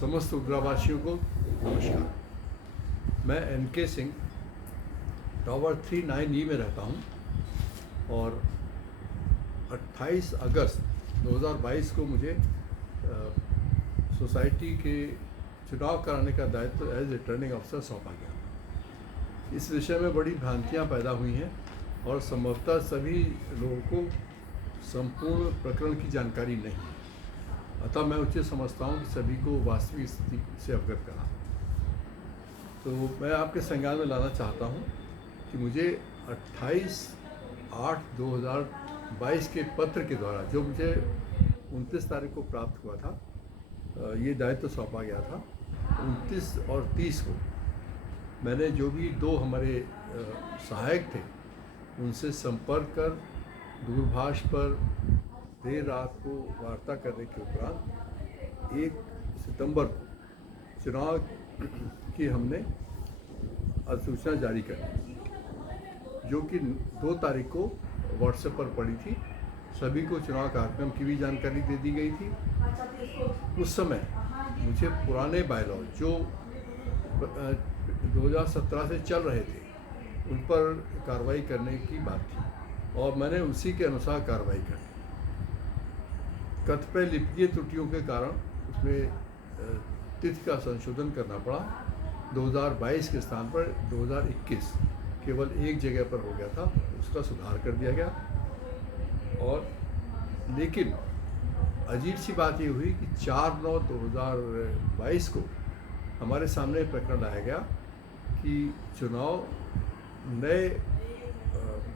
समस्त उग्रवासियों को नमस्कार। मैं NK सिंह टावर 39E में रहता हूं और 28 अगस्त 2022 को मुझे सोसाइटी के चुनाव कराने का दायित्व एज रिटर्निंग अफसर सौंपा गया। इस विषय में बड़ी भ्रांतियां पैदा हुई हैं और संभवतः सभी लोगों को संपूर्ण प्रकरण की जानकारी नहीं है। अतः मैं उचित समझता हूँ कि सभी को वास्तविक स्थिति से अवगत करा। तो मैं आपके संज्ञान में लाना चाहता हूँ कि मुझे 28/8/2022 के पत्र के द्वारा, जो मुझे 29 तारीख को प्राप्त हुआ था, ये दायित्व सौंपा गया था। 29 और 30 को मैंने जो भी दो हमारे सहायक थे उनसे संपर्क कर दूरभाष पर देर रात को वार्ता करने के उपरांत 1 सितंबर को चुनाव की हमने अधिसूचना जारी कर दी, जो कि 2 तारीख को व्हाट्सएप पर पड़ी थी। सभी को चुनाव कार्यक्रम की भी जानकारी दे दी गई थी। उस समय मुझे पुराने बायलॉ जो 2017 से चल रहे थे उन पर कार्रवाई करने की बात थी और मैंने उसी के अनुसार कार्रवाई कर दी। कतिपय लिपिकीय त्रुटियों के कारण उसमें तिथि का संशोधन करना पड़ा। 2022 के स्थान पर 2021 केवल एक जगह पर हो गया था, उसका सुधार कर दिया गया। और लेकिन अजीब सी बात ये हुई कि 4/9/2022 को हमारे सामने प्रकरण लाया गया कि चुनाव नए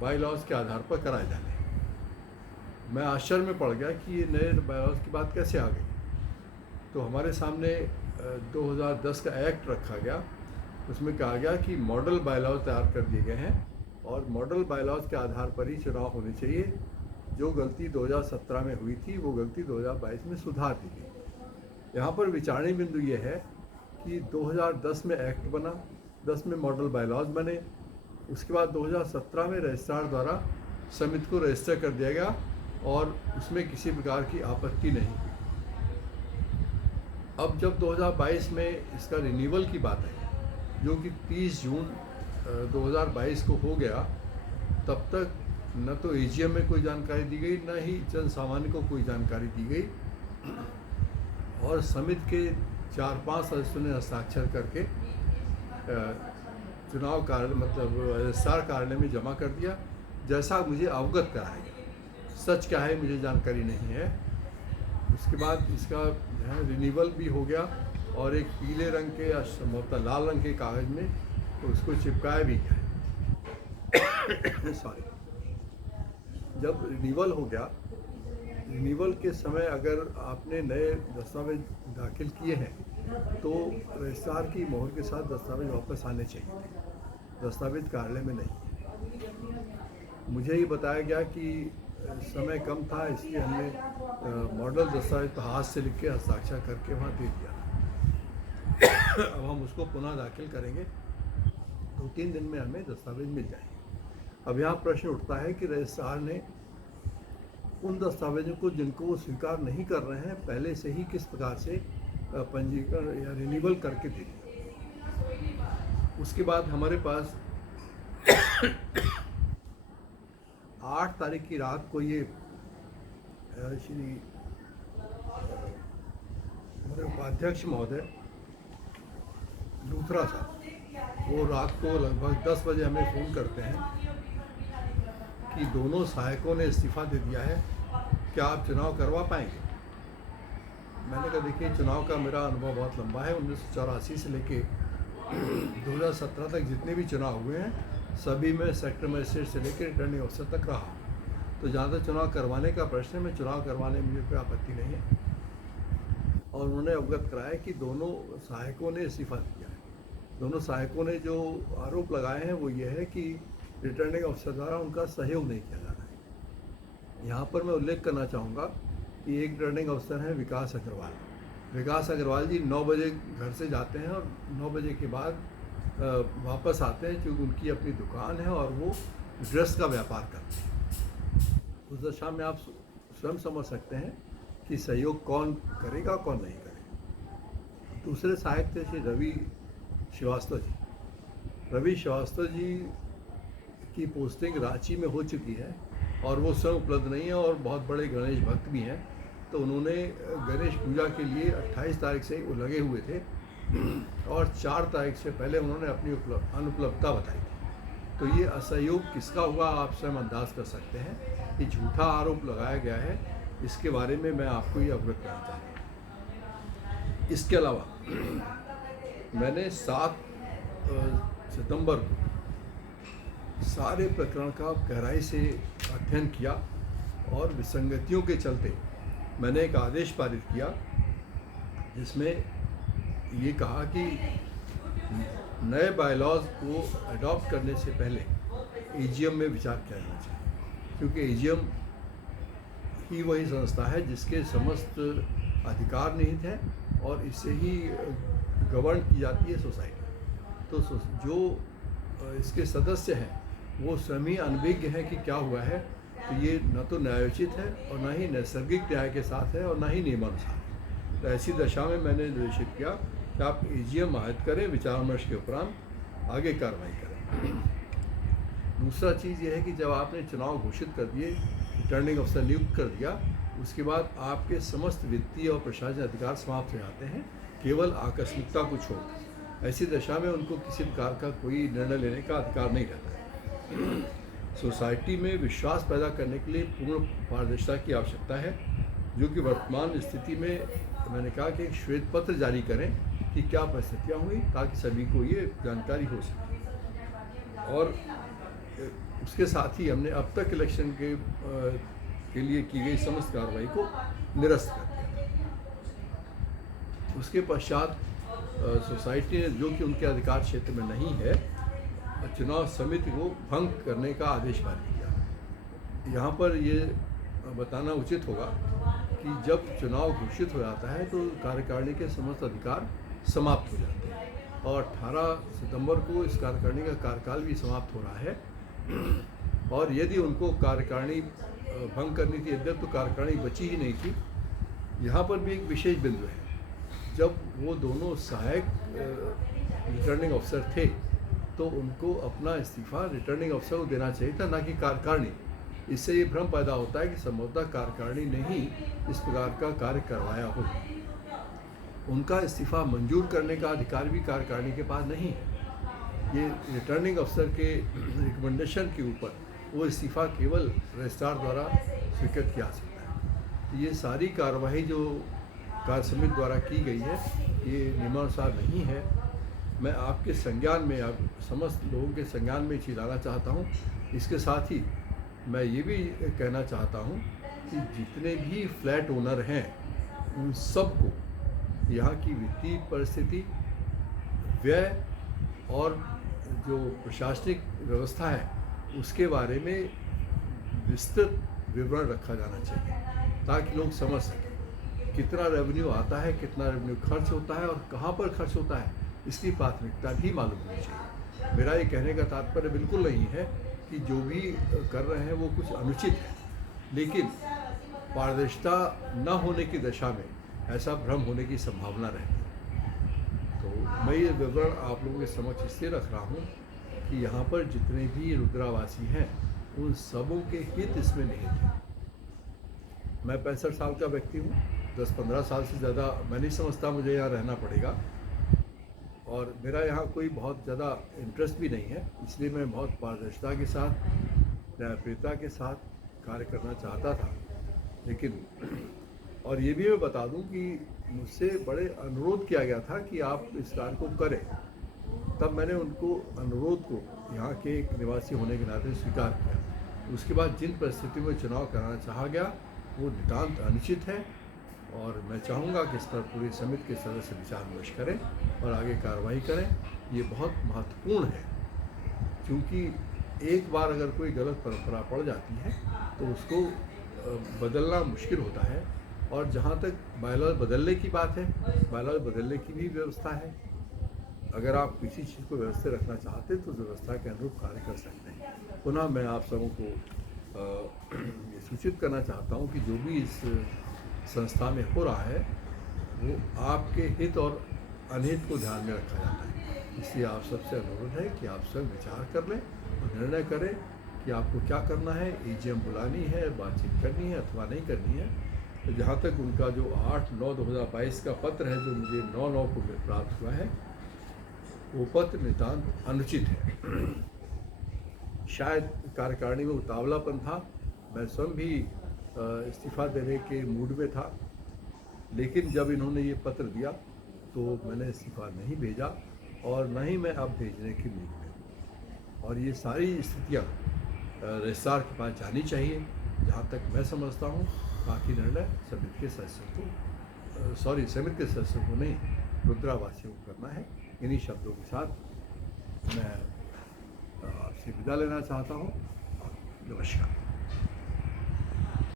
बायलॉज के आधार पर कराए जाने। मैं आश्चर्य में पड़ गया कि ये नए बायलॉज की बात कैसे आ गई। तो हमारे सामने 2010 का एक्ट रखा गया, उसमें कहा गया कि मॉडल बायलॉज तैयार कर दिए गए हैं और मॉडल बायलॉज के आधार पर ही चुनाव होने चाहिए। जो गलती 2017 में हुई थी वो गलती 2022 में सुधार दी गई। यहाँ पर विचारणीय बिंदु ये है कि 2010 में एक्ट बना, 10 में मॉडल बायलॉज बने, उसके बाद 2017 में रजिस्ट्रार द्वारा समिति को रजिस्टर कर दिया गया और उसमें किसी प्रकार की आपत्ति नहीं हुई। अब जब 2022 में इसका रिन्यूअल की बात है, जो कि 30 जून 2022 को हो गया, तब तक न तो AGM में कोई जानकारी दी गई, न ही जन सामान्य को कोई जानकारी दी गई और समिति के 4-5 सदस्यों ने हस्ताक्षर करके चुनाव कार्य रजिस्ट्रार कार्यालय में जमा कर दिया, जैसा मुझे अवगत कराया गया। सच क्या है मुझे जानकारी नहीं है। उसके बाद इसका जो है रिन्यूअल भी हो गया और एक पीले रंग के या संभवतः लाल रंग के कागज़ में तो उसको चिपकाया भी गया। सॉरी। जब रिन्यूअल हो गया, रिन्यूअल के समय अगर आपने नए दस्तावेज दाखिल किए हैं तो रजिस्ट्रार की मोहर के साथ दस्तावेज वापस आने चाहिए थे, दस्तावेज कार्यालय में नहीं। मुझे ये बताया गया कि समय कम था, इसलिए हमने मॉडल दस्तावेज पर हाथ से लिख के हस्ताक्षर करके वहाँ दे दिया। अब हम उसको पुनः दाखिल करेंगे, 2-3 दिन में हमें दस्तावेज मिल जाएंगे। अब यहाँ प्रश्न उठता है कि रजिस्ट्रार ने उन दस्तावेजों को जिनको वो स्वीकार नहीं कर रहे हैं पहले से ही किस प्रकार से पंजीकरण या रिन्यूअल करके दे दिया। उसके बाद हमारे पास 8 तारीख की रात को ये श्री हमारे उपाध्यक्ष महोदय लूथरा साहब, वो रात को लगभग 10 बजे हमें फ़ोन करते हैं कि दोनों सहायकों ने इस्तीफ़ा दे दिया है, क्या आप चुनाव करवा पाएंगे। मैंने कहा देखिए, चुनाव का मेरा अनुभव बहुत लंबा है। 1984 से लेके 2017 तक जितने भी चुनाव हुए हैं सभी में सेक्टर मजिस्ट्रेट से लेकर रिटर्निंग अफसर तक रहा। तो जहाँ तक चुनाव करवाने का प्रश्न है, मैं चुनाव करवाने में मुझे कोई आपत्ति नहीं है। और उन्होंने अवगत कराया कि दोनों सहायकों ने इस्तीफ़ा दिया है। दोनों सहायकों ने जो आरोप लगाए हैं वो ये है कि रिटर्निंग अफसर द्वारा उनका सहयोग नहीं किया जा रहा है। यहाँ पर मैं उल्लेख करना चाहूँगा कि एक रिटर्निंग अफसर हैं विकास अग्रवाल। विकास अग्रवाल जी 9 बजे घर से जाते हैं और 9 बजे के बाद वापस आते हैं, क्योंकि उनकी अपनी दुकान है और वो ड्रेस का व्यापार करते हैं। उस दशा में आप स्वयं समझ सकते हैं कि सहयोग कौन करेगा कौन नहीं करेगा। दूसरे सहायक थे श्री रवि श्रीवास्तव जी। रवि श्रीवास्तव जी की पोस्टिंग रांची में हो चुकी है और वो स्वयं उपलब्ध नहीं है और बहुत बड़े गणेश भक्त भी हैं। तो उन्होंने गणेश पूजा के लिए 28 तारीख से वो लगे हुए थे और 4 तारीख से पहले उन्होंने अपनी अनुपलब्धता बताई थी। तो ये असहयोग किसका हुआ आप स्वयं अंदाज कर सकते हैं। ये झूठा आरोप लगाया गया है, इसके बारे में मैं आपको ये अवगत कराना चाहता हूँ। इसके अलावा मैंने 7 सितंबर को सारे प्रकरण का गहराई से अध्ययन किया और विसंगतियों के चलते मैंने एक आदेश पारित किया जिसमें ये कहा कि नए बायलॉज को अडॉप्ट करने से पहले एजीएम में विचार किया जाना चाहिए, क्योंकि एजीएम ही वही संस्था है जिसके समस्त अधिकार निहित हैं और इससे ही गवर्न की जाती है सोसाइटी। तो जो इसके सदस्य हैं वो स्वयं ही अनभिज्ञ हैं कि क्या हुआ है। तो ये न तो न्यायोचित है और न ही नैसर्गिक न्याय के साथ है और न ही नियमानुसार है। तो ऐसी दशा में मैंने निर्देशित किया कि आप एजीएम आहत करें, विचार विमर्श के उपरांत आगे कार्रवाई करें। दूसरा चीज़ ये है कि जब आपने चुनाव घोषित कर दिए, रिटर्निंग अफसर नियुक्त कर दिया, उसके बाद आपके समस्त वित्तीय और प्रशासनिक अधिकार समाप्त हो जाते हैं, केवल आकस्मिकता को छोड़। ऐसी दशा में उनको किसी प्रकार का कोई निर्णय लेने का अधिकार नहीं रहता है। सोसाइटी में विश्वास पैदा करने के लिए पूर्ण पारदर्शिता की आवश्यकता है, जो कि वर्तमान स्थिति में मैंने कहा कि एक श्वेत पत्र जारी करें कि क्या परिस्थितियाँ हुई, ताकि सभी को ये जानकारी हो सके। और उसके साथ ही हमने अब तक इलेक्शन के लिए की गई समस्त कार्रवाई को निरस्त कर दिया। उसके पश्चात सोसाइटी ने, जो कि उनके अधिकार क्षेत्र में नहीं है, चुनाव समिति को भंग करने का आदेश पारित किया। यहाँ पर ये बताना उचित होगा कि जब चुनाव घोषित हो जाता है तो कार्यकारिणी के समस्त अधिकार समाप्त हो जाते हैं और 18 सितंबर को इस कार्यकारिणी का कार्यकाल भी समाप्त हो रहा है। और यदि उनको कार्यकारिणी भंग करनी थी, यद्यप तो कार्यकारिणी बची ही नहीं थी। यहाँ पर भी एक विशेष बिंदु है, जब वो दोनों सहायक रिटर्निंग अफसर थे तो उनको अपना इस्तीफा रिटर्निंग अफसर को देना चाहिए था, ना कि कार्यकारिणी। इससे ये भ्रम पैदा होता है कि संभवतः कार्यकारिणी ने ही इस प्रकार का कार्य करवाया हो। उनका इस्तीफा मंजूर करने का अधिकार भी कार्यकारिणी के पास नहीं है। ये रिटर्निंग अफसर के रिकमेंडेशन के ऊपर वो इस्तीफा केवल रजिस्ट्रार द्वारा स्वीकृत किया जा सकता है। तो ये सारी कार्रवाई जो कार्य समिति द्वारा की गई है, ये नियमानुसार नहीं है। मैं आपके संज्ञान में, आप समस्त लोगों के संज्ञान में चिल्लाना चाहता हूँ। इसके साथ ही मैं ये भी कहना चाहता हूँ कि जितने भी फ्लैट ओनर हैं उन सबको यहाँ की वित्तीय परिस्थिति, व्यय और जो प्रशासनिक व्यवस्था है उसके बारे में विस्तृत विवरण रखा जाना चाहिए, ताकि लोग समझ सकें कितना रेवेन्यू आता है, कितना रेवेन्यू खर्च होता है और कहाँ पर खर्च होता है। इसकी प्राथमिकता भी मालूम होनी चाहिए। मेरा ये कहने का तात्पर्य बिल्कुल नहीं है कि जो भी कर रहे हैं वो कुछ अनुचित है, लेकिन पारदर्शिता न होने की दशा में ऐसा भ्रम होने की संभावना रहती है। तो मैं ये विवरण आप लोगों के समक्ष इसलिए रख रहा हूँ कि यहाँ पर जितने भी रुद्रावासी हैं उन सबों के हित इसमें निहित हैं। मैं 65 साल का व्यक्ति हूँ, 10-15 साल से ज़्यादा मैं नहीं समझता मुझे यहाँ रहना पड़ेगा और मेरा यहाँ कोई बहुत ज़्यादा इंटरेस्ट भी नहीं है। इसलिए मैं बहुत पारदर्शिता के साथ, न्यायप्रियता के साथ कार्य करना चाहता था। लेकिन और ये भी मैं बता दूं कि मुझसे बड़े अनुरोध किया गया था कि आप इस कार्य को करें। तब मैंने उनको अनुरोध को यहाँ के एक निवासी होने के नाते स्वीकार किया। उसके बाद जिन परिस्थितियों में चुनाव कराना चाहा गया वो नितांत अनुचित है और मैं चाहूँगा कि इस पर पूरी समिति के सदस्य विचार विमर्श करें और आगे कार्रवाई करें। ये बहुत महत्वपूर्ण है, क्योंकि एक बार अगर कोई गलत परंपरा पड़ जाती है तो उसको बदलना मुश्किल होता है। और जहाँ तक बायलॉज बदलने की बात है, बायलॉज बदलने की भी व्यवस्था है। अगर आप किसी चीज़ को व्यवस्थित रखना चाहते तो व्यवस्था के अनुरूप कार्य कर सकते हैं। पुनः मैं आप सबों को ये सूचित करना चाहता हूँ कि जो भी इस संस्था में हो रहा है वो आपके हित और अनहित को ध्यान में रखा जाता है। इसलिए आप सबसे अनुरोध है कि आप स्वयं विचार कर लें और निर्णय करें कि आपको क्या करना है, एजीएम बुलानी है, बातचीत करनी है अथवा नहीं करनी है। तो जहाँ तक उनका जो 8/9/2022 का पत्र है जो मुझे 9/9 को प्राप्त हुआ है, वो पत्र नितांत अनुचित है। शायद कार्यकारिणी में उतावलापन था, मैं स्वयं भी इस्तीफ़ा देने के मूड में था, लेकिन जब इन्होंने ये पत्र दिया तो मैंने इस्तीफ़ा नहीं भेजा और न ही मैं अब भेजने की मूड में हूँ। और ये सारी स्थितियाँ रजिस्ट्रार के पास जानी चाहिए। जहाँ तक मैं समझता हूँ, बाकी निर्णय समिति के सदस्यों को नहीं, रुद्रावासियों को करना है। इन्हीं शब्दों के साथ मैं आपसे विदा लेना चाहता हूँ। नमस्कार।